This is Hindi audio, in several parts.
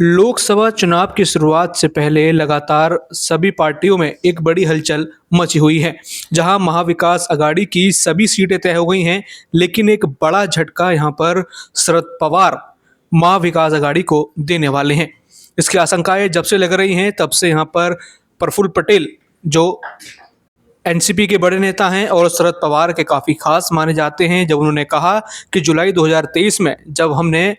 लोकसभा चुनाव की शुरुआत से पहले लगातार सभी पार्टियों में एक बड़ी हलचल मची हुई है, जहां महाविकास अघाड़ी की सभी सीटें तय हो गई हैं। लेकिन एक बड़ा झटका यहां पर शरद पवार महाविकास अघाड़ी को देने वाले हैं। इसकी आशंकाएं जब से लग रही हैं, तब से यहां पर प्रफुल्ल पटेल, जो एनसीपी के बड़े नेता हैं और शरद पवार के काफ़ी खास माने जाते हैं, जब उन्होंने कहा कि जुलाई 2023 में जब हमने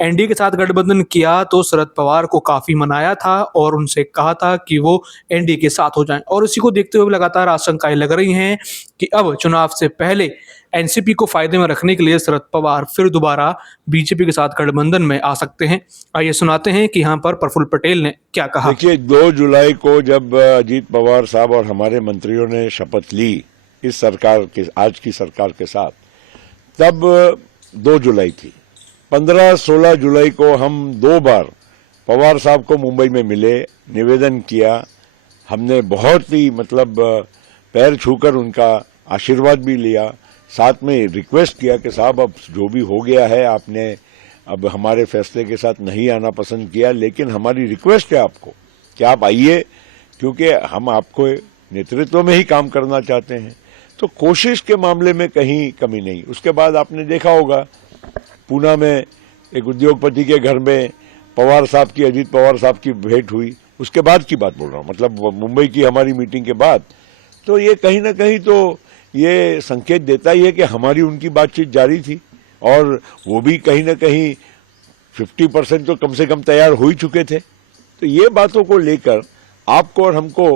एनडीए के साथ गठबंधन किया तो शरद पवार को काफ़ी मनाया था और उनसे कहा था कि वो एनडीए के साथ हो जाएं। और इसी को देखते हुए लगातार आशंकाएं लग रही हैं कि अब चुनाव से पहले एनसीपी को फायदे में रखने के लिए शरद पवार फिर दोबारा बीजेपी के साथ गठबंधन में आ सकते हैं। आइए सुनाते हैं कि यहाँ पर प्रफुल्ल पटेल ने क्या कहा। देखिए, 2 जुलाई को जब अजीत पवार साहब और हमारे मंत्रियों ने शपथ ली इस सरकार के, आज की सरकार के साथ, तब 2 जुलाई थी। 15-16 जुलाई को हम 2 बार पवार साहब को मुंबई में मिले, निवेदन किया। हमने बहुत ही पैर छूकर उनका आशीर्वाद भी लिया, साथ में रिक्वेस्ट किया कि साहब अब जो भी हो गया है, आपने अब हमारे फैसले के साथ नहीं आना पसंद किया, लेकिन हमारी रिक्वेस्ट है आपको कि आप आइए, क्योंकि हम आपको नेतृत्व में ही काम करना चाहते हैं। तो कोशिश के मामले में कहीं कमी नहीं। उसके बाद आपने देखा होगा, पूना में एक उद्योगपति के घर में पवार साहब की, अजीत पवार साहब की भेंट हुई। उसके बाद की बात बोल रहा हूं, मुंबई की हमारी मीटिंग के बाद। तो ये कहीं ना कहीं तो ये संकेत देता ही है कि हमारी उनकी बातचीत जारी थी और वो भी कहीं ना कहीं 50% तो कम से कम तैयार हो ही चुके थे। तो ये बातों को लेकर आपको और हमको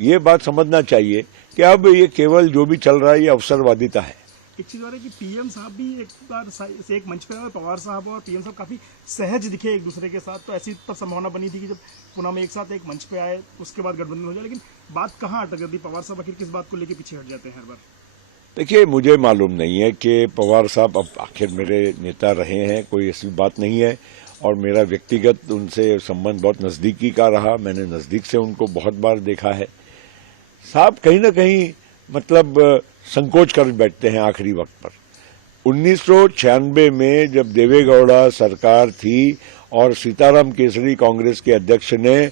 ये बात समझना चाहिए कि अब ये केवल जो भी चल रहा है ये अवसरवादिता है। एक चीज और है कि पीएम साहब भी एक बार से एक मंच पे आए, पवार साहब और पीएम साहब काफी सहज दिखे एक दूसरे के साथ। तो ऐसी तब संभावना बनी थी कि जब पुणे में एक साथ एक मंच पे आए, उसके बाद गठबंधन हो जाए। लेकिन बात कहाँ अटक जाती? पवार साहब आखिर किस बात को लेकर पीछे हट जाते हैं हर बार? देखिए, मुझे मालूम नहीं है कि पवार साहब अब आखिर मेरे नेता रहे हैं, कोई ऐसी बात नहीं है। और मेरा व्यक्तिगत उनसे संबंध बहुत नजदीकी का रहा, मैंने नजदीक से उनको बहुत बार देखा है। साहब कहीं ना कहीं संकोच कर बैठते हैं आखिरी वक्त पर। 1996 में जब देवेगौड़ा सरकार थी और सीताराम केसरी कांग्रेस के अध्यक्ष ने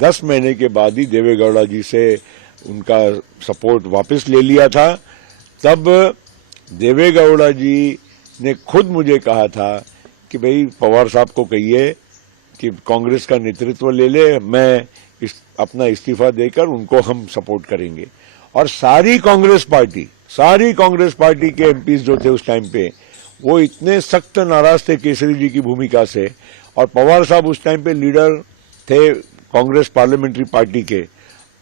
10 महीने के बाद ही देवेगौड़ा जी से उनका सपोर्ट वापस ले लिया था, तब देवेगौड़ा जी ने खुद मुझे कहा था कि भाई पवार साहब को कहिए कि कांग्रेस का नेतृत्व ले ले, मैं अपना इस्तीफा देकर उनको हम सपोर्ट करेंगे। और सारी कांग्रेस पार्टी के एमपीज जो थे उस टाइम पे, वो इतने सख्त नाराज थे केसरी जी की भूमिका से। और पवार साहब उस टाइम पे लीडर थे कांग्रेस पार्लियामेंट्री पार्टी के।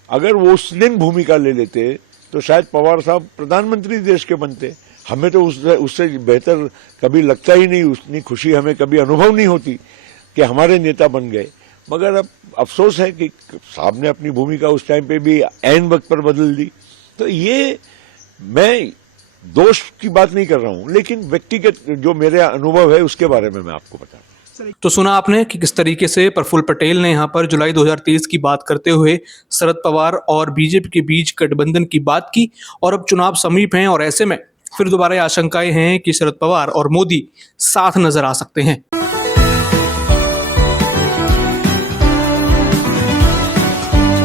अगर वो उस दिन भूमिका ले लेते तो शायद पवार साहब प्रधानमंत्री देश के बनते। हमें तो उससे बेहतर कभी लगता ही नहीं, उतनी खुशी हमें कभी अनुभव नहीं होती कि हमारे नेता बन गए। मगर अब अफसोस है कि साहब ने अपनी भूमिका उस टाइम पे भी ऐन वक्त पर बदल दी। तो ये मैं दोष की बात नहीं कर रहा हूं, लेकिन व्यक्तिगत जो मेरे अनुभव है उसके बारे में मैं आपको बता रहा हूं। तो सुना आपने कि किस तरीके से प्रफुल्ल पटेल ने यहाँ पर जुलाई 2023 की बात करते हुए शरद पवार और बीजेपी के बीच गठबंधन की बात की। और अब चुनाव समीप हैं और ऐसे में फिर दोबारा आशंकाएं हैं कि शरद पवार और मोदी साथ नजर आ सकते हैं।